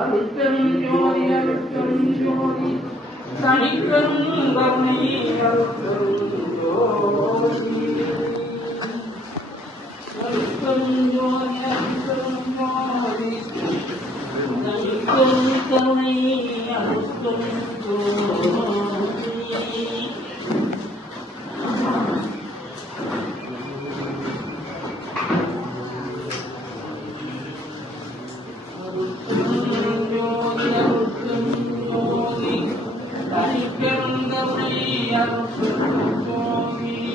அருட்பெரும் ஜோதி அருட்பெரும் ஜோதி தனிப்பெரும் கருணை அருட்பெரும் ஜோதி அருட்பெரும் ஜோதி அருட்பெரும் ஜோதி தனிப்பெரும் கருணை அருட்பெரும் ஜோதி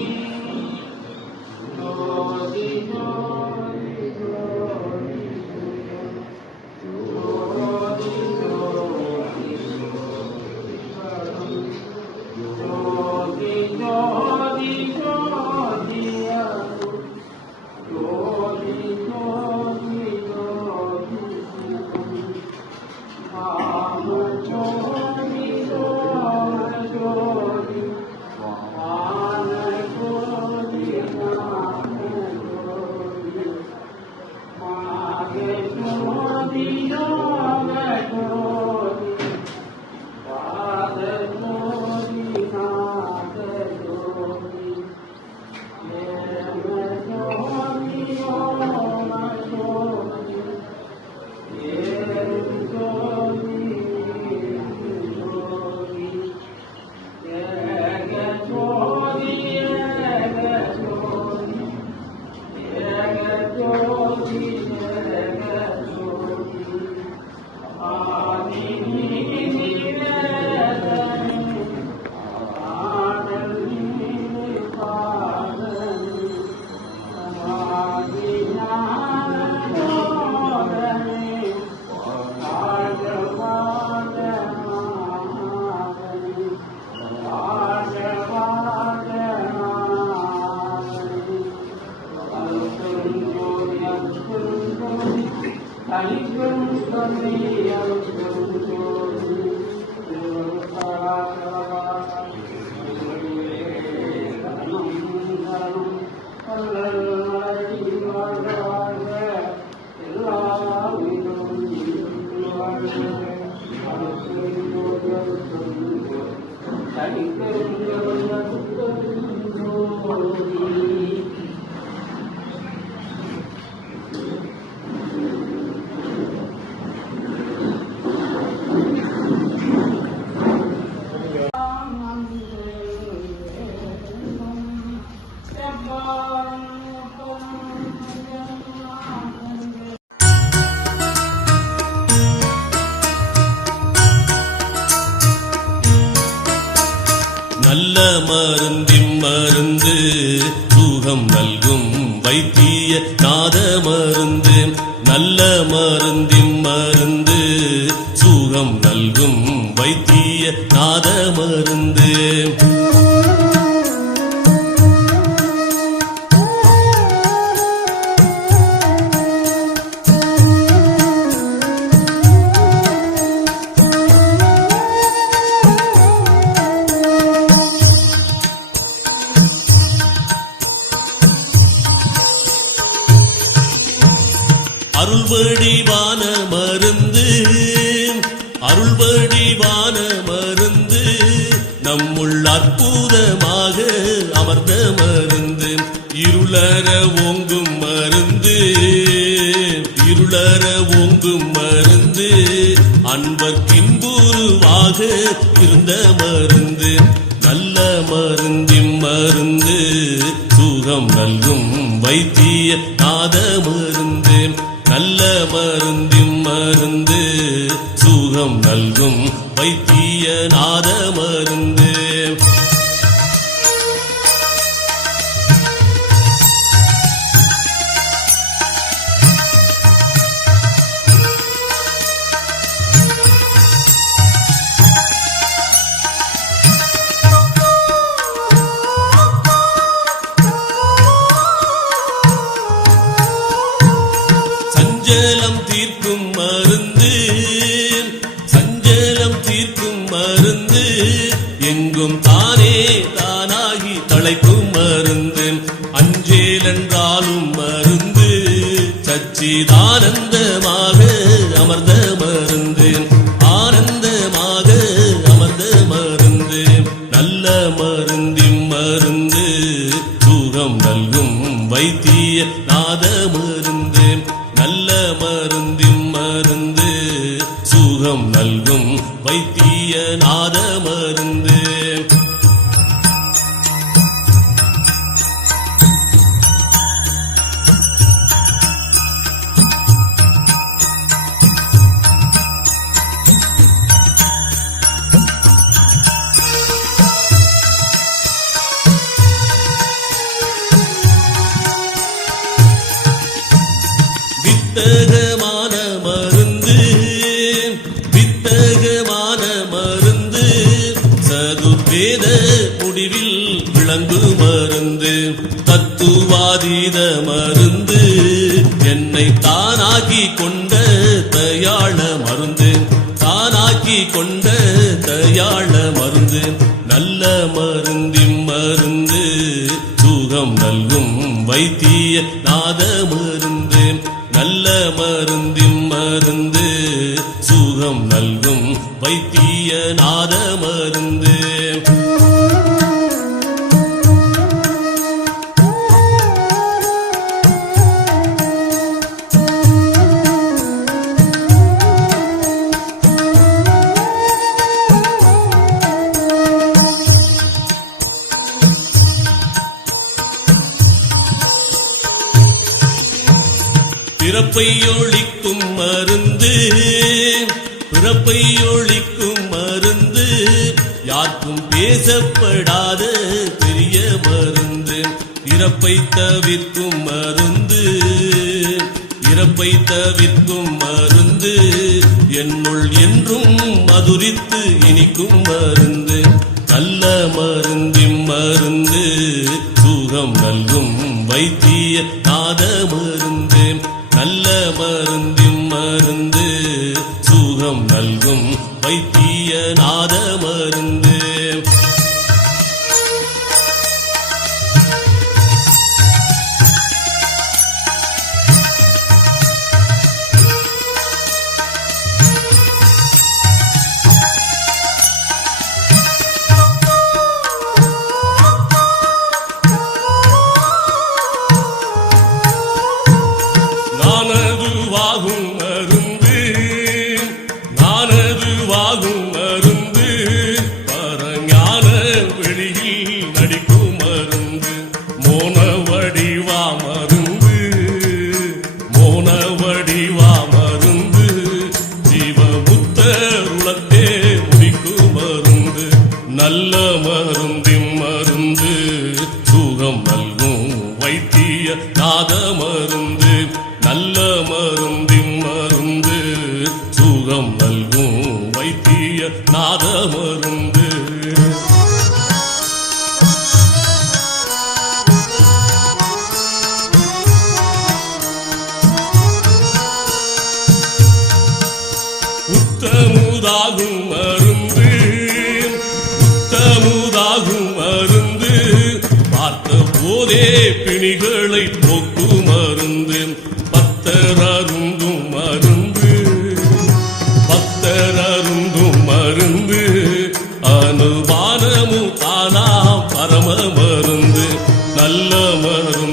நல்ல மருந்தின் மருந்து சுகம் நல்கும் வைத்திய நாத மருந்து நல்ல மருந்தின் மருந்து சுகம் நல்கும் வைத்திய நாத மருந்து அருள்வடிவான மருந்து அருள்வடிவான மருந்து நம்முள் அற்புதமாக அமர்ந்த மருந்து இருளற ஓங்கும் மருந்து இருளற ஓங்கும் மருந்து அன்பர்க்கின்புருவாக இருந்த மருந்து நல்ல மருந்தின் மருந்து சுகம் நல்கும் வைத்திய நாத மருந்து நல்ல மருந்தின் மருந்து சுகம் நல்கும் வைத்திய நாத மருந்து சஞ்சலம் தீர்க்கும் மருந்து என்றாலும் மருந்து சச்சிதானந்தமாக அமர்ந்த மருந்து ஆனந்தமாக அமர்ந்த மருந்து நல்ல மருந்தின் மருந்து சுகம் நல்கும் வைத்திய நாத மருந்து நல்ல மருந்தின் மருந்து சுகம் நல்கும் வைத்திய நாத மருந்து வித்தகமான மருந்து வித்தகமான மருந்து சதுர்வேத முடிவில் விளங்கு மருந்து தத்துவாதீத மருந்து என்னை தானாக்கி கொண்ட தயாள மருந்து தானாக்கி கொண்ட தயாள மருந்து நல்ல மருந்தின் மருந்து சுகம் நல்கும் வைத்திய நாத மருந்து நல்ல மருந்தின் மருந்து சுகம் நல்கும் வைத்திய நாத மருந்து பிறப்பை ஒழிக்கும் மருந்து பிறப்பை ஒழிக்கும் மருந்து யாருக்கும் பேசப்படாத பெரிய மருந்து இறப்பை தவிர்க்கும் மருந்து இறப்பை தவிர்க்கும் மருந்து என்னுள் என்றும் மதுரித்து இனிக்கும் மருந்து நல்ல மருந்தின் மருந்து சுகம் நல்கும் வைத்திய நாத மருந்து நல்ல மருந்தின் மருந்து சுகம் நல்கும் வைத்திய நாத மருந்து நானதுவாகும் மருந்து நானதுவாகும் மருந்து பரஞான வெளியில் நடிக்கும் மருந்து மோன வடிவா மருந்து மோன வடிவா மருந்து ஜீவமுத்தருளத்தே முடிக்கும் மருந்து நல்ல மருந்தின் மருந்து சுகம் நல்கும் வைத்திய நாத மருந்து நல்ல மருந்தின் மருந்து சுகம் நல்கும் வைத்திய நாத மருந்து உத்தமுதாகும் மருந்து உத்தமுதாகும் மருந்து பார்த்த போதே பிணிகளை போக்கும் மருந்து பக்தரருந்தும் மருந்து பக்தரருந்தும் மருந்து அனுபானமும் தானா பரம மருந்து நல்ல மருந்து